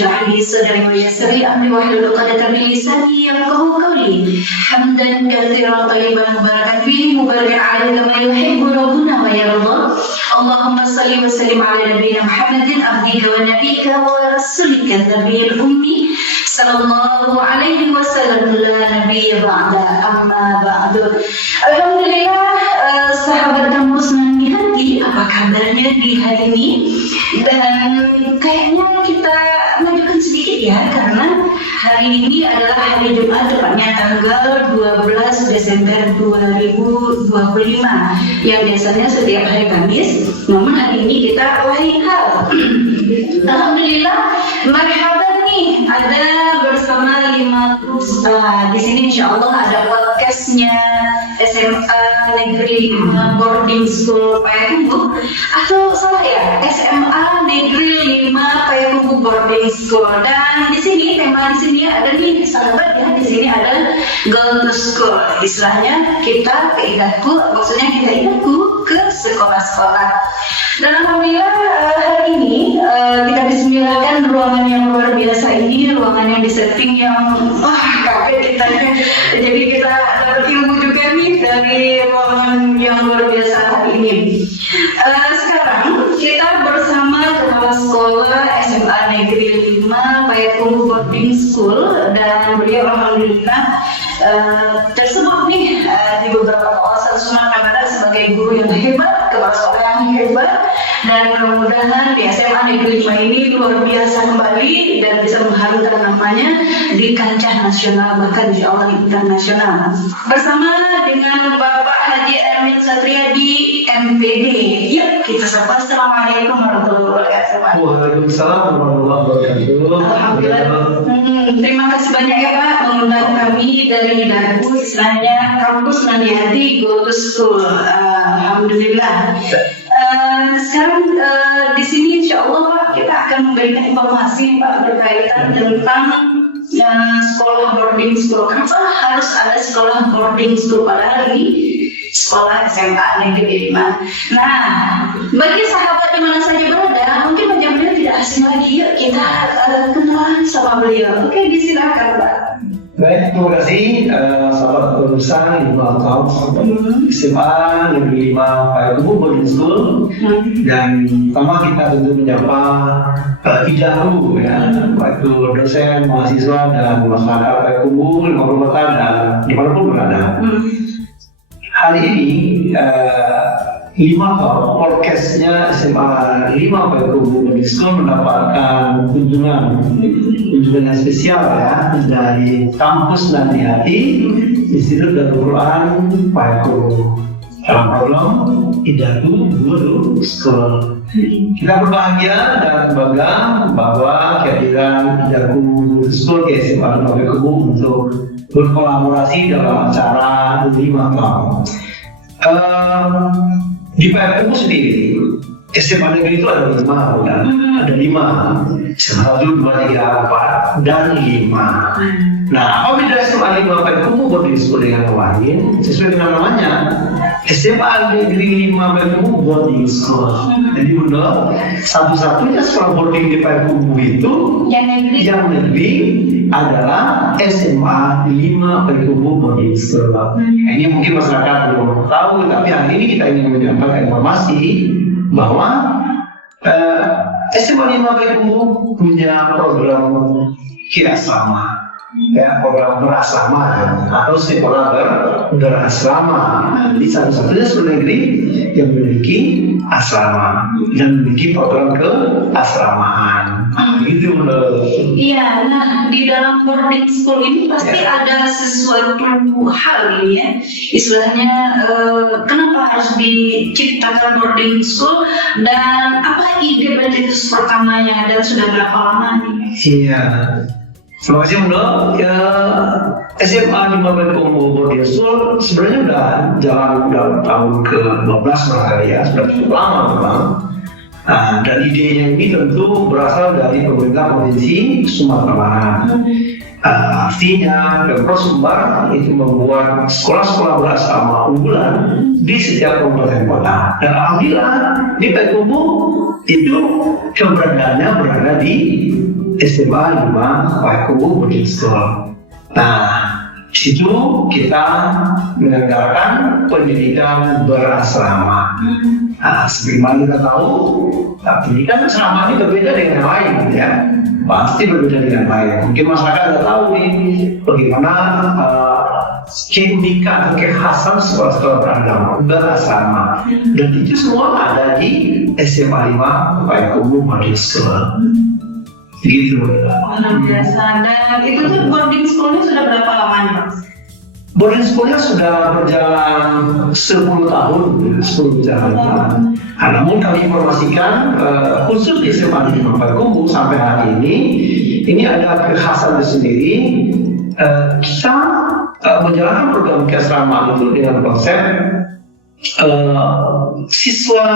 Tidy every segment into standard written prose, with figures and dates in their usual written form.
اشرح لي صدري ويسر لي أمري واحلل عقدة من لساني يفقهوا قولي حمدا كثيرا طيبا مباركا فيه مباركا عليه كما يحب ربنا ويرضى. اللهم صل وسلم على نبينا محمد عبدك ونبيك ورسولك النبي الأمي صلى الله عليه وسلم لا نبي بعد أما بعد. Alhamdulillah, sahabat kampus Nan di hati, apa kabarnya di hari ini? Dan kayaknya kita lanjutkan sedikit ya, karena hari ini adalah hari Jumat, tepatnya tanggal 12 Desember 2025 yang biasanya setiap hari Kamis, namun hari ini kita lain hal. Alhamdulillah, marhaban nih, ada bersama 5 di sini insya Allah ada podcastnya SMA Negeri 5 Boarding School Payakumbuh, atau salah ya, SMA Negeri 5 Payakumbuh Boarding School. Dan di sini tema di sini ada nih sahabat ya, di sini ada Go to School. Istilahnya kita kita ikutku ke sekolah-sekolah. Dan alhamdulillah hari ini kita bismillahkan ruangan yang luar biasa ini, ruangan yang disetting yang kaget kita. Jadi kita dapat ilmu juga nih dari ruangan yang luar biasa hari ini. Sekarang kita bersama kepala sekolah SMA Negeri 5 Payakumbuh Boarding School, dan beliau alhamdulillah tersebut nih di beberapa kawasan Sumatera Barat sebagai guru yang hebat, kepala sekolah yang hebat, dan mudah-mudahan di SMA Negeri 5 ini luar biasa kembali dan bisa mengharumkan namanya di kancah nasional, bahkan insya Allah internasional. Bersama dengan Bapak Haji Erwin Satria di MPD. Yuk kita sapa. Assalamualaikum warahmatullahi wabarakatuh. Waalaikumsalam warahmatullahi wabarakatuh. Alhamdulillah. Terima kasih banyak ya Pak mengundang kami dari Dagu, istilahnya kampus Nandiati Go to School. Alhamdulillah. Sekarang di sini insya Allah Pak kita akan memberikan informasi Pak berkaitan tentang sekolah boarding school. Kenapa harus ada sekolah boarding school padahal ini sekolah SMA Negeri 5? Nah, bagi sahabat di mana saja berada, mungkin wajah beliau tidak asing lagi. Yuk kita kenalan sama beliau. Oke, disilakan Pak. Baik, terima kasih sahabat perusahaan Ibu Alkaum SMA Negeri 5 Payakumbuh Boarding School. Dan pertama kita tentu menyapa Idahu ya, baik itu dosen, mahasiswa dan masyarakat Payakumbuh, lima kota dan dimanapun berada. Hari ini 5 orkesnya SMA 5 Payakumbuh Boarding School mendapatkan kunjungan yang spesial ya dari kampus Nandiati, Institut Darul Quran Payakumbuh, dalam program Idahu Guru School. Kita berbahagia dan bangga bahwa kehadiran Idahu Guru School ke SMA Payakumbuh untuk berkolaborasi dalam acara 5 tahun. Di Payakumbuh sendiri SMA negeri itu ada 5, dan ada 5, 1, 2, 3, 4, dan 5. Nah, apa beda SMA 5 Payakumbuh Boarding School dengan yang lain? Sesuai dengan namanya, SMA Negeri 5 Payakumbuh Boarding School. Jadi benar, satu-satunya sekolah boarding di Payakumbuh itu yang negeri adalah SMA 5 Payakumbuh Boarding School. Ini mungkin masyarakat belum tahu, tapi hari ini kita ingin menyampaikan informasi bahwa SMA 5 Payakumbuh punya program kirasrama, ya, program berasrama atau sekolah berasrama. Jadi satu-satunya sekolah negeri yang memiliki asrama dan memiliki program keasramaan. Gitu loh. Iya, nah di dalam boarding school ini pasti ada sesuatu hal ini ya. Istilahnya kenapa harus diciptakan boarding school dan apa ide pencetus pertamanya dan sudah berapa lama nih? Iya. Terima kasih Mundo. Ya, SMA 5 Payakumbuh Boarding School sebenarnya udah jalan tahun ke-12 barangkali ya, sudah cukup lama memang. Nah, dan idenya ini tentu berasal dari pemerintah provinsi Sumatera Barat. Artinya Pemprov Sumbar itu membuat sekolah-sekolah berasrama unggulan di setiap kabupaten kota. Dan alhamdulillah di Payakumbuh itu keberadaannya berada di SMA 5 Payakumbuh Boarding School. Nah, di situ kita menyelenggarakan pendidikan berasrama. Nah, sebagaimana kita tahu, pendidikan asrama ini berbeda dengan yang lain, ya. Pasti berbeda dengan yang lain. Mungkin masyarakat tidak tahu nih bagaimana keunikan atau kekhasan sekolah-sekolah beragama berasrama. Dan itu semua ada di SMA 5 Payakumbuh Boarding School. Begitu. Luar biasa. Dan itu tuh boarding schoolnya sudah berapa lama nih, Pak? Boarding schoolnya sudah berjalan 10 tahun, 10 tahun. Nah, namun kami informasikan khusus di SMA 5 Payakumbuh sampai hari ini ada kekhasan tersendiri. Kita menjalankan program keasramaan itu dengan konsep siswa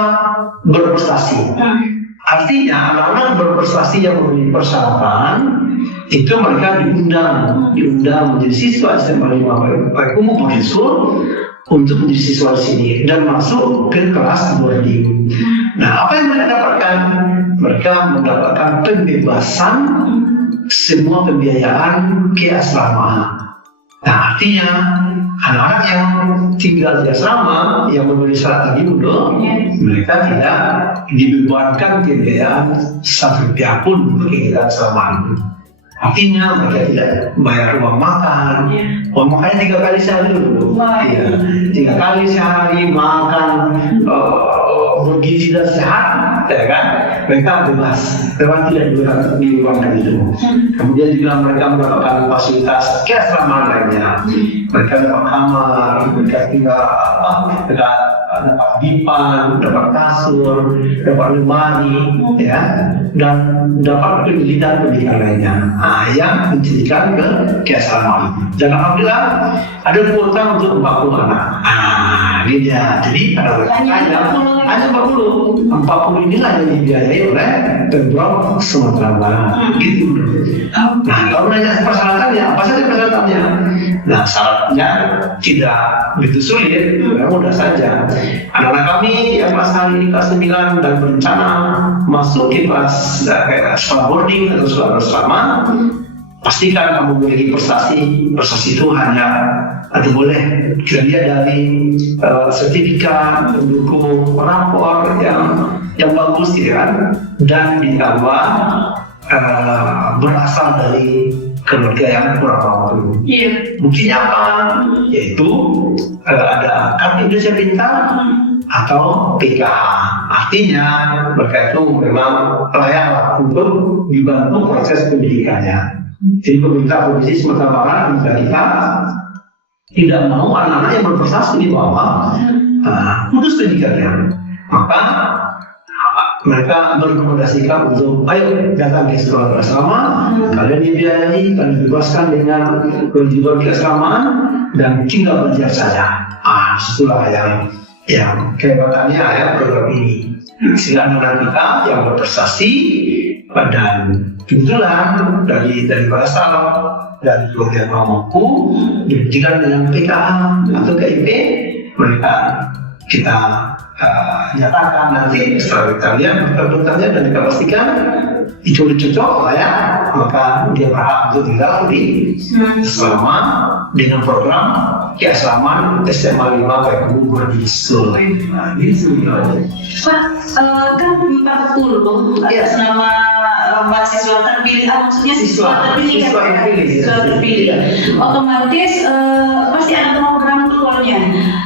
berprestasi. Artinya anak-anak berprestasi yang memenuhi persyaratan itu mereka diundang menjadi siswa SMA 5 Payakumbuh Boarding School untuk menjadi siswa di sini dan masuk ke kelas boarding. Nah, apa yang mereka dapatkan? Mereka mendapatkan pembebasan semua pembiayaan keasramaan. Nah, artinya anak-anak yang tinggal di asrama yang memenuhi syarat tadi dulu, mereka tidak dibebankan pembiayaan satu rupiah pun untuk kegiatan asrama itu. Artinya mereka tidak bayar uang makan. Uang makannya 3 kali sehari dulu. Ya, 3 kali sehari makan bergizi dan sehat, ya kan? Mereka bebas, memang tidak dibebankan itu. Kemudian juga mereka mendapatkan fasilitas keasramaan lainnya. Mereka dapat kamar, mereka tinggal dapat dipan, dapat kasur, dapat lemari, ya, dan dapat pendidikan lainnya. Nah, yang menjadikan ke keasramaan. Dan alhamdulillah ada kuota untuk 40 anak. Nah, ini dia. Jadi hanya 40 inilah yang dibiayai oleh Pemprov Sumatera Barat. Gitu. Nah, kalau nanya persyaratannya, apa saja persyaratannya? Nah, syaratnya tidak begitu sulit, mudah saja. Anak-anak kami yang kelas hari ini kelas 9 dan berencana masuk ke kelas sekolah boarding atau sekolah bersama, pastikan kamu memiliki prestasi itu hanya atau boleh kita lihat dari sertifikat pendukung rapor yang bagus, gitu kan, dan ditambah berasal dari keluarga yang kurang mampu. Buktinya apa? Yaitu ada kartu Indonesia Pintar atau PKH. Artinya mereka itu memang layak untuk dibantu proses pendidikannya. Jadi pemerintah Provinsi Sumatera Barat juga kita tidak mau anak-anak yang berprestasi di bawah putus pendidikannya. Maka mereka merekomendasikan untuk ayo datang ke sekolah bersama, kalian dibiayai, kalian dibebaskan dengan kewajiban keasramaan dan tinggal belajar saja. Itulah yang kehebatannya ya program ini. Sehingga anak-anak kita yang berprestasi dan kebetulan dari berasal dari keluarga yang mampu dibuktikan dengan PKH atau KIP, mereka kita nyatakan nanti setelah kita lihat dokternya dan kita pastikan itu cocok lah ya, maka dia berhak untuk tinggal di selama dengan program keasramaan SMA 5 Payakumbuh Boarding School. Nah, ini sebenarnya. Pak, kan 40 atas nama mahasiswa terpilih, maksudnya siswa terpilih. Otomatis pasti ada program turunnya.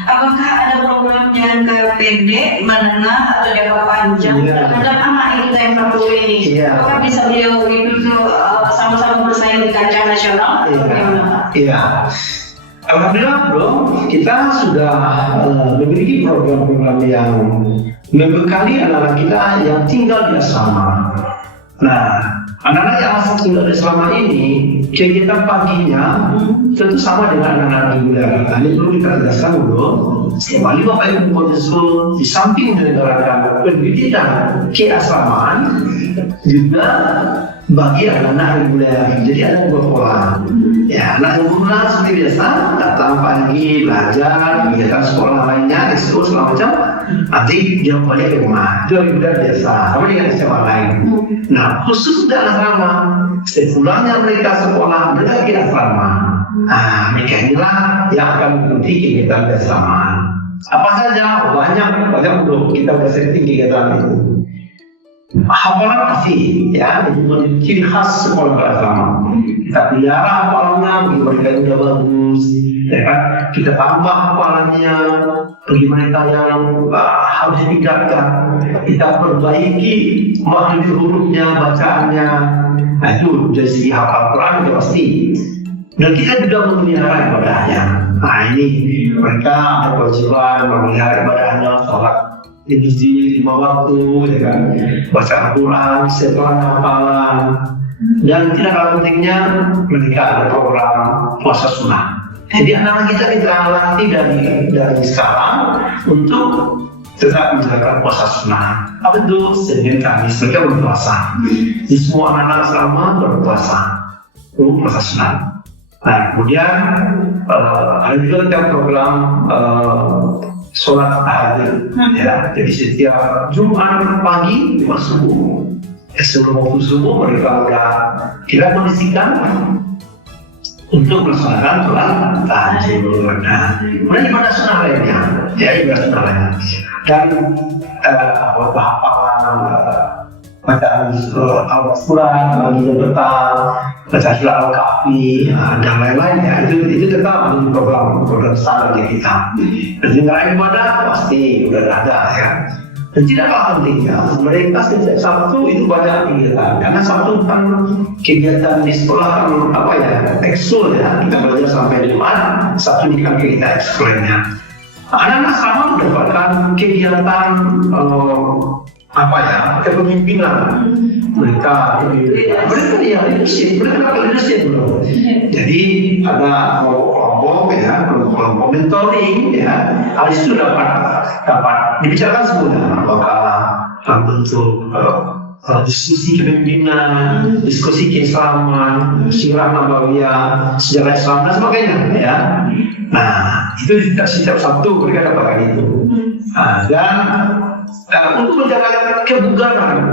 Apakah ada program jangka pendek, menengah, atau jangka panjang terhadap anak kita yang 40 ini? Apakah bisa beliau itu sama-sama bersaing di kancah nasional? Iya. Alhamdulillah bro, kita sudah memiliki program-program yang membekali anak-anak kita yang tinggal di asrama. Nah, anak-anak yang tinggal di asrama ini, kegiatan paginya tentu sama dengan anak-anak reguler. Nah, ini perlu kita jelaskan dulu. Setiap kali Bapak Ibu Boarding School di samping menyelenggarakan pendidikan keasramaan, juga bagi anak-anak reguler. Jadi ada 2 pola. Ya, anak reguler seperti biasa, datang pagi, belajar, kegiatan sekolah lainnya, ekskul segala macam. nanti dia balik ke rumah, itu ibadah biasa, sama dengan SMA lain. Nah, khusus dalam asrama, sepulangnya mereka sekolah, mereka pergi asrama. Nah, mereka inilah yang akan mengikuti kegiatan keagamaan. Apa saja? Banyak belum kita udah setting kegiatan itu. Hafalan pasti, ya, itu menjadi ciri khas sekolah beragama. Kita pelihara hafalannya, bagi mereka yang sudah bagus, ya kan? Kita tambah hafalannya, bagi mereka yang harus ditingkatkan. Kita perbaiki makhrij hurufnya, bacaannya. Nah itu dari segi hafal Quran itu pasti. Dan kita juga memelihara ibadahnya. Nah ini mereka ada kewajiban memelihara ibadahnya, sholat di masjid 5 waktu, ya kan? Baca Al-Quran, setelah hafalan. Dan tidak kalah pentingnya mereka ada program puasa sunnah. Jadi anak-anak kita latih dari sekarang untuk tetap menjalankan puasa sunnah. Apa itu? Senin Kamis mereka berpuasa. Di semua anak-anak selama berpuasa, puasa sunnah. Nah kemudian ada juga kita program sholat tahajud, ya. Jadi setiap Jumat pagi subuh, sebelum waktu subuh mereka kita kondisikan untuk melaksanakan sholat tahajud. Nah, kemudian ibadah sunnah lainnya, ya ibadah sunnah lainnya, dan hafalan bacaan Al-Quran, bagi petang, baca surat Al-Kahfi, dan lain-lain, ya itu tetap menjadi program besar bagi kita. Penyelenggaraan ibadah pasti udah ada, ya. Dan tidak kalah pentingnya, mereka setiap Sabtu itu banyak kegiatan. Karena Sabtu kan kegiatan di sekolah kan ekskul, ya. Kita belajar sampai Jumat, Sabtu ini kan kegiatan ekskulnya. Anak-anak sama mendapatkan kegiatan kepemimpinan. Mereka leadership dulu. Jadi ada kelompok, ya, kelompok mentoring, ya. Hal itu dapat dibicarakan semuanya, apakah dalam bentuk diskusi kepemimpinan, diskusi keislaman, sirah nabawiyah, sejarah Islam dan sebagainya, ya. Nah, itu setiap Sabtu mereka dapatkan itu. Dan untuk menjaga kebugaran,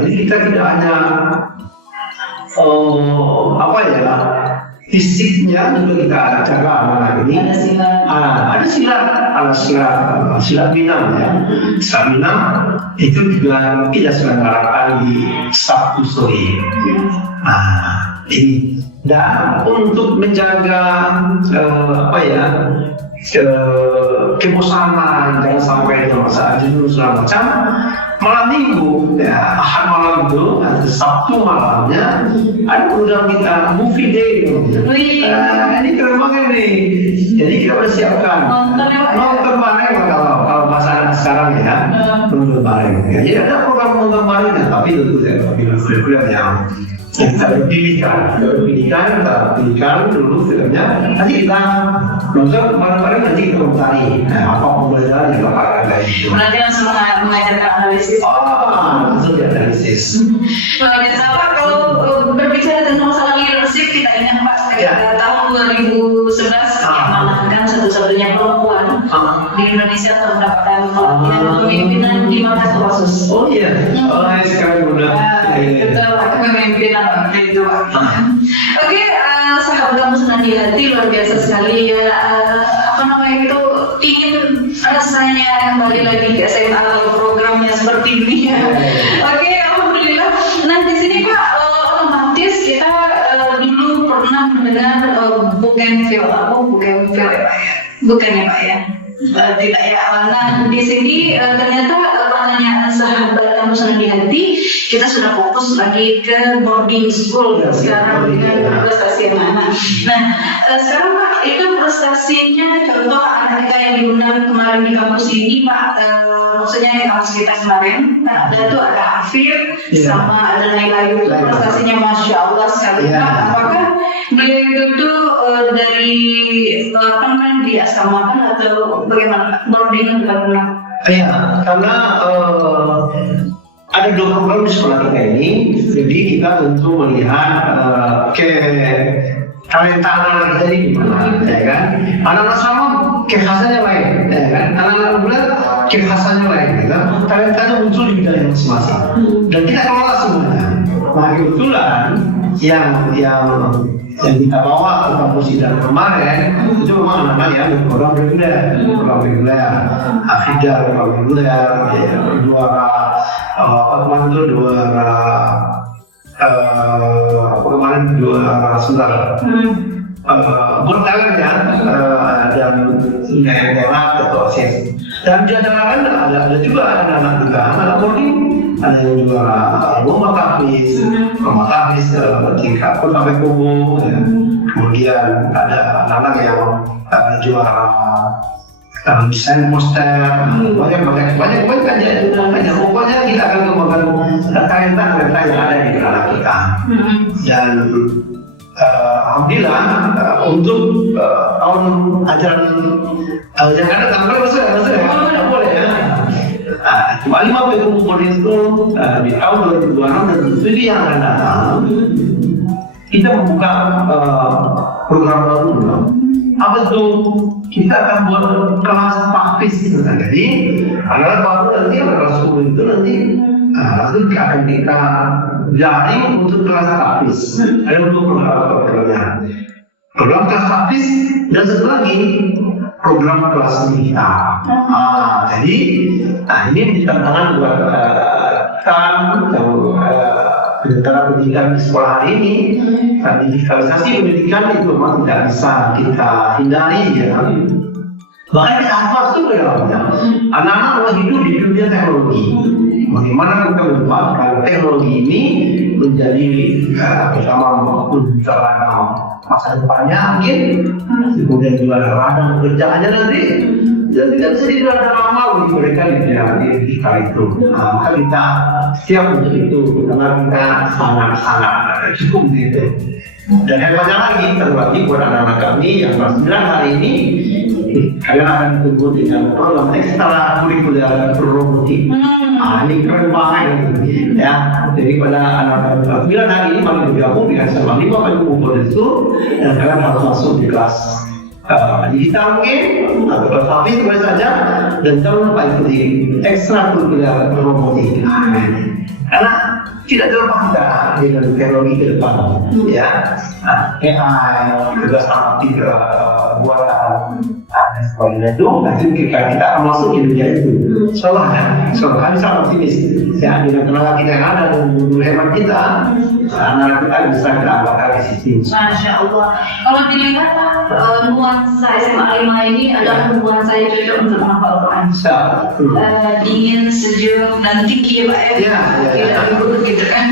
jadi kita tidak hanya fisiknya juga kita jaga anak-anak ini. Ada silat Minang, ya. Silat Minang itu juga kita selenggarakan di Sabtu sore. Ini dan untuk menjaga kebosanan, jangan sampai merasa jenuh segala macam. Malam minggu, ya, Ahad malam itu, atau Sabtu malamnya ada program kita movie day. Ini keren banget nih. Jadi kita udah siapkan nonton bareng kalau masa anak sekarang, ya, nonton bareng. Jadi ada program nonton bareng, ya, tapi tentu film yang kita pilihkan dulu filmnya. Nanti kita nonton bareng-bareng, nanti kita komentari apa pembelajaran yang bakal ada itu. Berarti langsung mengajarkan analisis. Langsung di analisis. Luar biasa Pak, kalau berbicara tentang masalah leadership, kita ingat Pak, tahun 2011 diamanahkan satu-satunya perempuan di Indonesia untuk mendapatkan pelatihan kepemimpinan di Makassar khusus. Oh iya, sekarang udah. Itu kepemimpinan itu Pak. Oke, sahabat kamu senang di hati, luar biasa sekali, ya. Itu ingin rasanya kembali lagi ke SMA atau programnya seperti ini, ya. Oke, alhamdulillah. Nah di sini Pak, otomatis kita dulu pernah mendengar Bougainville ya Pak ya? Bukan ya Pak ya? Tidak ya. Nah di sini ternyata pertanyaan sahabat kamu senang di hati, kita sudah fokus lagi ke boarding school sekarang dengan prestasi anak-anak. Nah sekarang Pak, itu prestasinya, contoh anak kita yang diundang kemarin di kampus ini Pak, maksudnya di kampus kita kemarin, ada tuh ada Hafir sama ada Laila, itu prestasinya Masya Allah sekali Pak. Apakah beliau itu dari di asrama kan atau bagaimana boarding atau Iya, karena ada 2 program di sekolah kita ini, jadi kita tentu melihat talenta anak-anak kita ini gimana, ya kan? Anak-anak sama kekhasannya lain, ya kan? Anak-anak muda kekhasannya lain, ya kan? Talentanya muncul di bidang masing-masing, dan kita kelola semuanya. Nah kebetulan yang kita bawa ke kampus Idar kemarin itu memang anak-anak yang program reguler, Afida program reguler, juara kemarin juara sebentar bertalent ya, dan enak atau asis. Dan di antara ada juga anak-anak juga anak boarding, ada yang juara lomba tahfiz tingkat pun sampai kubu, ya. Kemudian ada anak-anak yang juara desain poster, banyak aja. Pokoknya kita akan kembangkan talenta yang ada di anak kita. Dan alhamdulillah untuk tahun ajaran jangan ada tanggal maksudnya boleh ya. Cuma 5 PKU itu di tahun 2026 dan studi yang akan datang kita membuka program baru. Apa itu? Kita akan buat kelas tahfiz. Jadi adalah baru nanti kelas 10 itu nanti akan kita jaring untuk kelas tahfiz. Ada untuk program kelas tahfiz dan satu lagi program kelas nikah. Jadi ini menjadi tantangan buat Sementara pendidikan di sekolah hari ini, digitalisasi pendidikan itu memang tidak bisa kita hindari, ya. Makanya kita harus itu dalamnya. Anak-anak mau hidup di dunia teknologi. Bagaimana kita memanfaatkan teknologi ini menjadi bersama masa depannya mungkin, kemudian juga ladang pekerjaannya nanti. Dan tidak bisa tidak ada lama bagi mereka di digital itu. Maka kita siap untuk itu karena kita sangat cukup gitu. Dan hebatnya lagi, satu lagi buat anak-anak kami yang kelas 9 hari ini, kalian akan ditunggu dengan program ekstra kurikuler robotik. Ini keren banget ya. Jadi pada anak-anak kelas 9 hari ini malah bergabung dengan selama 5 PKU itu, dan kalian harus masuk di kelas digital mungkin atau kelas tahfiz boleh saja, dan jangan lupa ikuti ekstra kurikuler robotik. Karena tidak terlepas kita dengan teknologi ke depan, ya. AI juga sangat buatan sekolah itu, nanti kita akan masuk di dunia itu. Soalnya kami sangat optimis, ya, dengan tenaga kita yang ada dan hemat kita, anak kita bisa kita apakah di sini. Masya Allah. Kalau dilihat nuansa SMA 5 ini adalah nuansa yang cocok untuk menghafal Al-Quran. Dingin, sejuk, dan tinggi ya Pak ya. Tidak buruk gitu kan.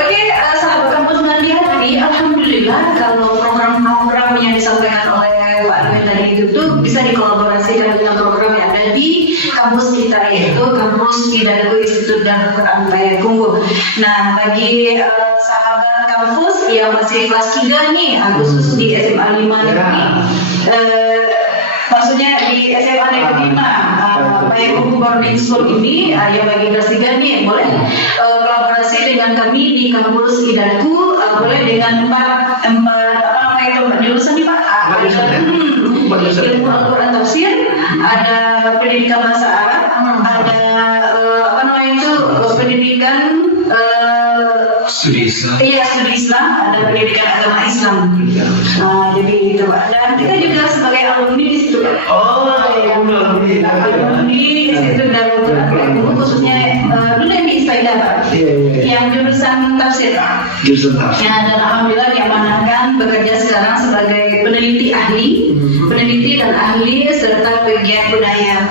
Oke, sahabat kampus Nadia tadi, alhamdulillah kalau program-program yang disampaikan oleh Pak Arwin tadi itu tuh bisa dikolaborasikan dengan program yang ada di kampus kita, yaitu kampus Hidayah Institut Darul Quran Payakumbuh. Nah, bagi sahabat kampus yang masih kelas 3 nih, khusus di SMA 5 ini, maksudnya di SMA Negeri 5 Payakumbuh Boarding School ini, yang bagi kelas 3 nih boleh kolaborasi dengan kami di kampus Hidaku, boleh dengan empat jurusan nih Pak. Ilmu Al-Quran Tafsir, ada pendidikan bahasa Arab, ada pendidikan studi Islam. Iya, studi Islam, ada pendidikan agama Islam. Jadi itu Pak. Dan kita juga sebagai alumni di situ. Alumni di situ Darul Quran, khususnya dulu yang di Istaidah Pak. Yang jurusan tafsir. Ya, dan alhamdulillah diamanahkan bekerja sekarang sebagai peneliti dan ahli serta pegiat budaya.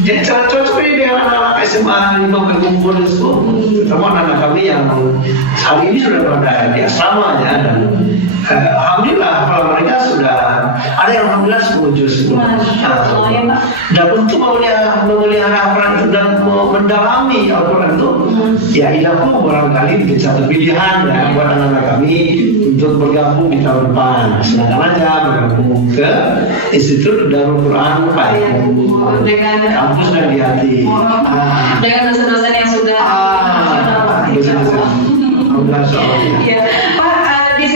Jadi cocok ini dengan anak-anak SMA 5 berkumpul itu, terutama anak-anak kami yang hari ini sudah berada di asramanya, dan alhamdulillah kalau mereka sudah ada yang alhamdulillah 10 juz. Dan untuk memelihara Al-Quran itu dan mendalami Al-Quran itu, ya Hidaku barangkali menjadi satu pilihan ya buat anak-anak kami untuk bergabung di tahun depan. Silakan aja bergabung ke Institut Darul Quran Payakumbuh dengan kampus dan di hati. Dengan dosen-dosen yang sudah dosen-dosen. Ya, Pak, di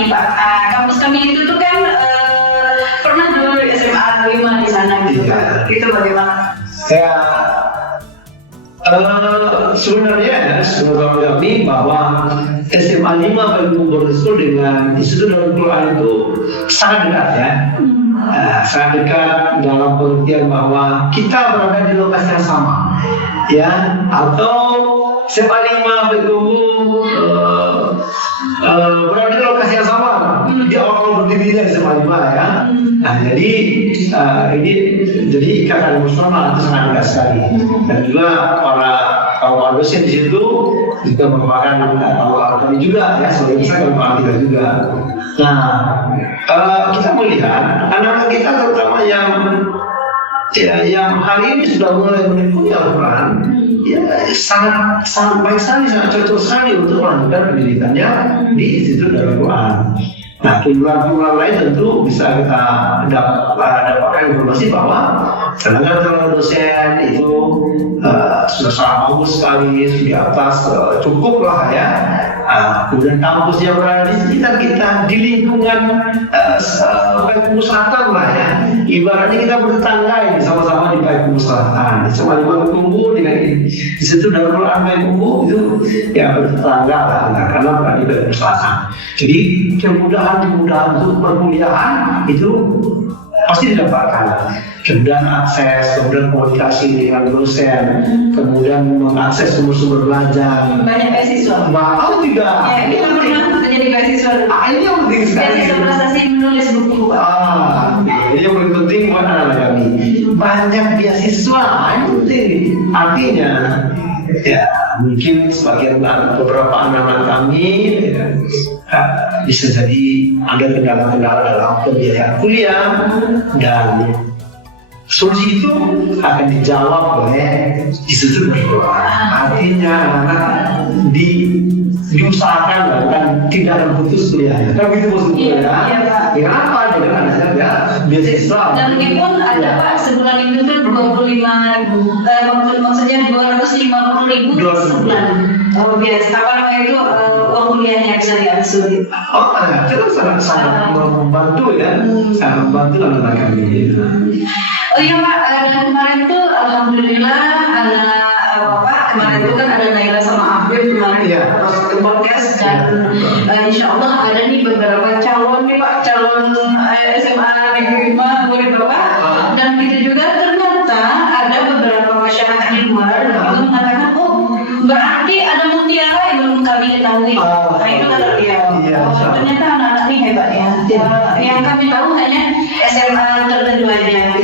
kami Pak. Kampus kami itu tuh kan pernah dulu SMA 5 di sana gitu. Iya. Itu bagaimana? Saya sebenarnya ya, menurut kami bahwa SMA 5 Payakumbuh Boarding School dengan Institut Darul Quran itu sangat dekat ya. Sangat dekat dalam pengertian bahwa kita berada di lokasi yang sama ya, atau SMA 5 Payakumbuh berada di lokasi yang sama. Dia awal berdirinya di SMA 5 ya. Nah jadi ini jadi ikatan emosional itu sangat dekat sekali, dan juga para dosen di situ juga merupakan kawan kami juga ya, sebagai besar kawan kita juga. Nah kita melihat anak-anak kita terutama yang hari ini sudah mulai menempuh Al-Quran ya, sangat baik sekali, sangat cocok sekali untuk melanjutkan pendidikannya di Institut Darul Quran. Nah, turunan lain tentu bisa kita dapatkan informasi bahwa tenaga dosen itu sudah sangat bagus sekali, di atas cukup lah ya. Kemudian kampus yang berada di sekitar kita, di lingkungan Payakumbuh Selatan lah ya. Ibaratnya kita bertetangga ini sama-sama di Payakumbuh Selatan. Sama di Payakumbuh dengan di situ Darul Quran Payakumbuh itu ya bertetangga lah, karena berada di Payakumbuh Selatan. Jadi kemudahan untuk perkuliahan itu pasti didapatkan. Kemudian akses, kemudian komunikasi dengan dosen, kemudian mengakses sumber-sumber belajar. Banyak beasiswa. Mau tidak? Ya, kita pernah menjadi beasiswa. Ini yang penting sekali. Beasiswa prestasi menulis buku. Ini yang paling penting buat anak-anak kami. Banyak beasiswa, ini penting. Artinya, ya mungkin sebagian beberapa anak-anak kami ya, bisa jadi ada kendala-kendala dalam pembiayaan kuliah, dan solusi itu akan dijawab oleh Institut Darul Quran. Artinya anak diusahakan dan tidak terputus kuliahnya. Kan begitu maksudnya ya? Kenapa? Dengan adanya beasiswa. Dan meskipun ada Pak, sebulan itu tuh 25.000, maksudnya 250.000 sebulan. Oh biasa, apa namanya itu uang kuliahnya bisa diatur. Itu sangat membantu ya, sangat membantu anak-anak kami. Oh iya Pak, dan kemarin tuh alhamdulillah anak Bapak kemarin itu kan ada Naila sama Afif kemarin di podcast, dan insya Allah ada nih beberapa calon nih Pak, calon SMA Negeri 5 murid Bapak, dan itu juga ternyata ada beberapa masyarakat di luar yang mengatakan berarti ada mutiara yang belum kami ketahui. Nah itu kan ternyata anak-anak ini hebat ya. Yang kami tahu hanya SMA tertentu aja.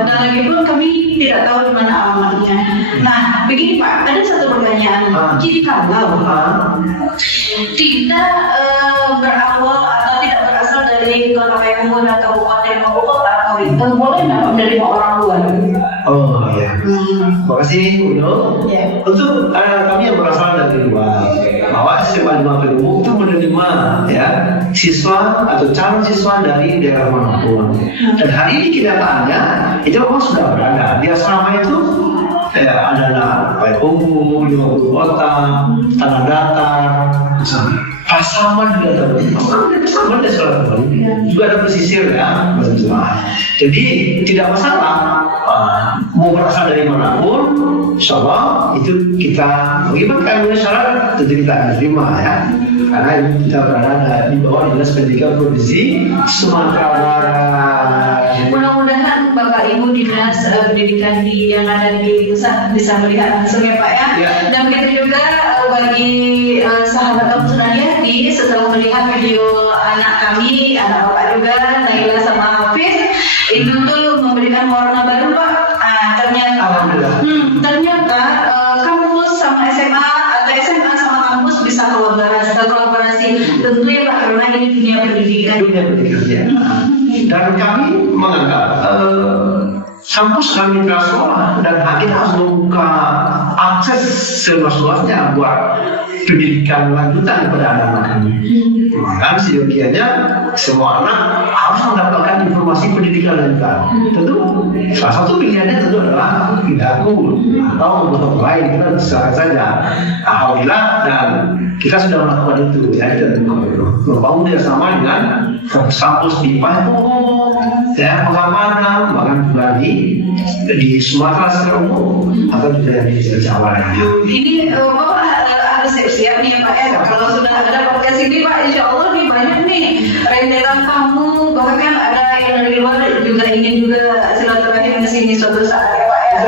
Dan lagi pun kami tidak tahu di mana alamatnya. Nah begini Pak, ada satu pertanyaan. Jadi kalau tidak berawal atau tidak berasal dari Kota Payakumbuh dan Kabupaten maupun Kota, boleh nggak menerima orang luar? Oh ya, terima kasih Uno. Untuk kami yang berasal dari luar, bahwa SMA 5 Payakumbuh itu menerima ya siswa atau calon siswa dari daerah manapun. Dan hari ini kenyataannya itu memang sudah berada di asrama itu. Ada anak Payakumbuh, 50 kota, Tanah Datar, Pasaman juga ada, Pasaman ada sekolah juga ada pesisir ya, jadi tidak masalah. Mau berasal dari manapun, insya Allah itu kita mengibarkan syarat tentu kita terima ya, karena kita berada di bawah Dinas Pendidikan Provinsi Sumatera Barat. Mudah-mudahan Bapak Ibu Dinas Pendidikan yang ada di pusat bisa melihat langsung ya Pak ya. Dan begitu juga bagi sahabat kampus Naryati, setelah melihat video anak kami, anak Bapak juga Naila sama Hafiz, itu tuh memberikan warna baru Pak. Ternyata kampus sama SMA atau SMA sama kampus bisa kolaborasi. Tentu ya Pak, karena ini dunia pendidikan. Ya. Dan kami menganggap kampus kami sekolah dan kita harus membuka akses seluas-luasnya buat pendidikan lanjutan kepada anak-anak kami. Maka seyogianya semua anak harus mendapatkan informasi pendidikan lanjutan. Tentu salah satu pilihannya tentu adalah Hidaku atau untuk lain, kita bisa saja. Alhamdulillah, dan kita sudah melakukan itu ya, kita membangun kerjasama dengan kampus di Papua, ya, pengamanan, bahkan juga di Sumatera secara umum atau juga di Jawa. Ini Bapak harus siap-siap nih Pak ya. Kalau sudah ada podcast ini Pak, insya Allah nih banyak nih rentetan tamu, bahkan ada yang dari luar juga ingin juga silaturahim ke sini suatu saat ya Pak ya.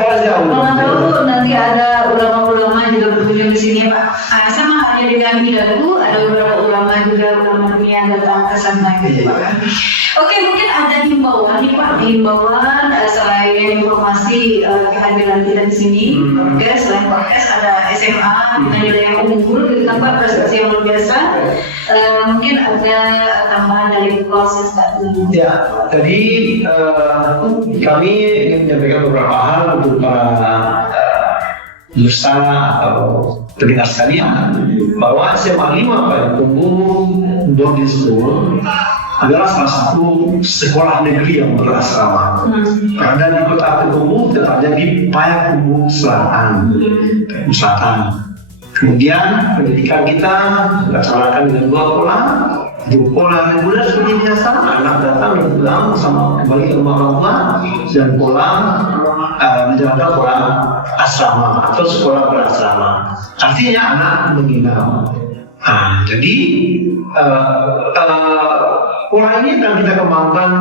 Mana tahu nanti ada ulama-ulama juga berkunjung ke sini Pak. Sama hanya dengan Idaku, ada beberapa ulama juga, ulama dunia datang ke sana gitu Pak. Oke, mungkin ada himbauan nih Pak, himbauan selain informasi kehadiran kita di sini. Oke, selain podcast ada SMA dengan nilai yang unggul gitu kan Pak, prestasi yang luar biasa. Mungkin ada tambahan dari proses tadi. Ya, tadi kami ingin menyampaikan beberapa hal untuk para pemirsa atau pendengar sekalian bahwa SMA 5 Payakumbuh Boarding School adalah salah satu sekolah negeri yang berasrama. Karena di Kota Payakumbuh tepatnya di Payakumbuh Selatan. Kemudian pendidikan kita dilaksanakan dengan 2 pola. Di pola reguler seperti biasa, anak datang dan pulang sama kembali ke rumah orang tua, dan pola menjalankan pola asrama atau sekolah berasrama. Artinya anak menginap. Jadi pola ini akan kita kembangkan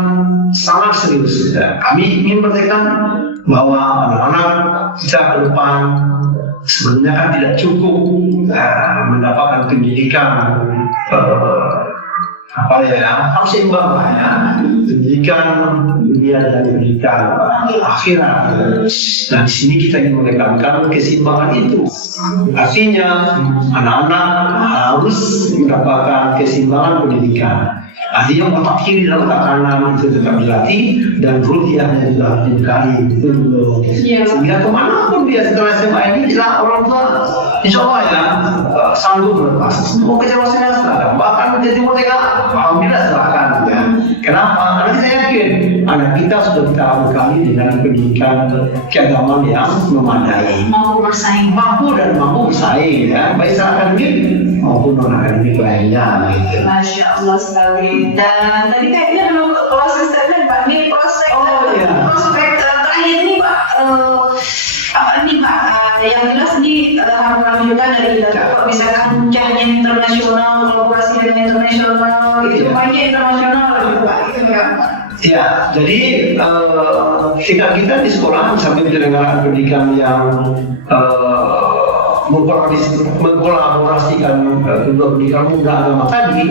sangat serius. Kami ingin menyampaikan bahwa anak-anak kita ke depan sebenarnya kan tidak cukup mendapatkan pendidikan harus seimbang ya, pendidikan dunia dan pendidikan akhirat. Dan di sini kita ingin menekankan keseimbangan itu. Artinya anak-anak harus mendapatkan keseimbangan pendidikan. Artinya otak kiri dan otak kanan itu tetap dilatih, dan ruhiyahnya juga dibekali. Sehingga kemanapun dia setelah SMA ini, kita orang tua insya Allah ya sanggup berlepas. Mau ke Jawa Tengah silahkan, bahkan menjadi merdeka, alhamdulillah silahkan. Ya. Kenapa? Karena saya yakin anak kita sudah kita bekali dengan pendidikan keagamaan yang memadai, mampu bersaing, mampu bersaing ya, baik secara akademik maupun non akademik lainnya. Gitu. Masya Allah sekali. Dan tadi kayaknya dalam proses statement Pak, ini prospek terakhir nih Pak, apa nih Pak, yang jelas nih harapan juga dari Pak, misalkan jahnya internasional, kolaborasi dengan internasional, itu banyak internasional gitu Pak, itu ya Pak. Ya, jadi sikap kita di sekolah sampai penyelenggaraan pendidikan yang mengkolaborasikan kedua pendidikan muda agama tadi,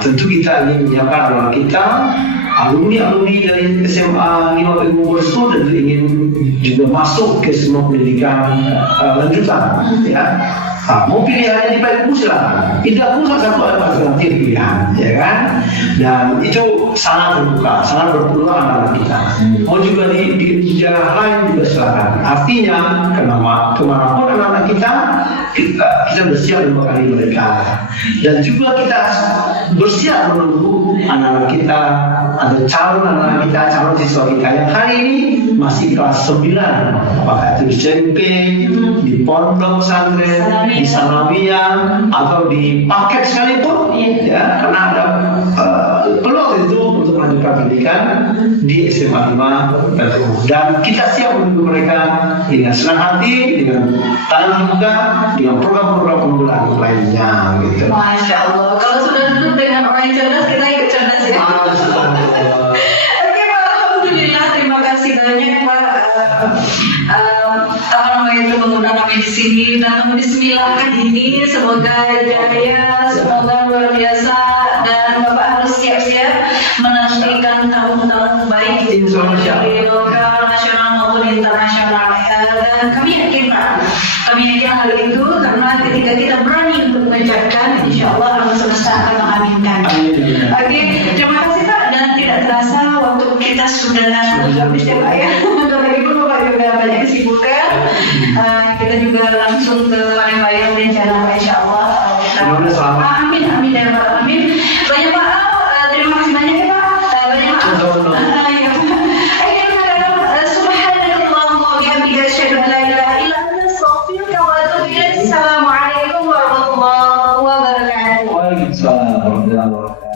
tentu kita ingin menyiapkan anak kita, alumni dari SMA 5 Payakumbuh School, dan ingin juga masuk ke semua pendidikan lanjutan. Ya. Mau pilihannya di Payakumbuh silakan. Tidak pun salah satu alternatif pilihan, ya kan? Dan itu sangat terbuka, sangat berpeluang anak kita. Mau juga di daerah lain juga silakan. Artinya, kemanapun anak-anak kita bersiap membekali mereka. Dan juga kita bersiap menunggu anak-anak kita, ada calon anak-anak kita, calon siswa kita yang hari ini masih kelas 9, apakah itu SMP, di pondok pesantren, di sanawiyah, atau di paket sekalipun, ya, karena ada peluang itu untuk melanjutkan pendidikan di SMA 5 dan kita siap menunggu mereka dengan senang hati, dengan tangan terbuka, dengan program-program unggulan lainnya. Gitu. Masya Allah, kalau sudah duduk dengan orang yang cerdas, kita ikut cerdas ya. Oke Pak, alhamdulillah, terima kasih banyak Pak. Mengundang kami di sini dan bismillahkan ini, semoga jaya, semoga luar biasa, dan Bapak harus siap-siap menantikan tamu-tamu baik dari lokal, nasional maupun internasional. Dan kami yakin Pak, kami yakin hal itu karena ketika kita berani untuk mengucapkan, insya Allah alam semesta akan mengaminkan. Oke, terima kasih Pak, dan tidak terasa waktu kita sudah habis ya Pak ya. Lagipun Bapak juga banyak kesibukan. Kita juga langsung ke wayang dan jalan insya Allah. Amin amin ya Pak, amin. Banyak Pak, terima kasih banyak ya Pak. Banyak Pak. Subhanallahumma wa bihamdihi asyhadu an la ilaha illa anta astaghfiruka wa atubu ilaik. Assalamualaikum warahmatullahi Assalamualaikum warahmatullahi wabarakatuh.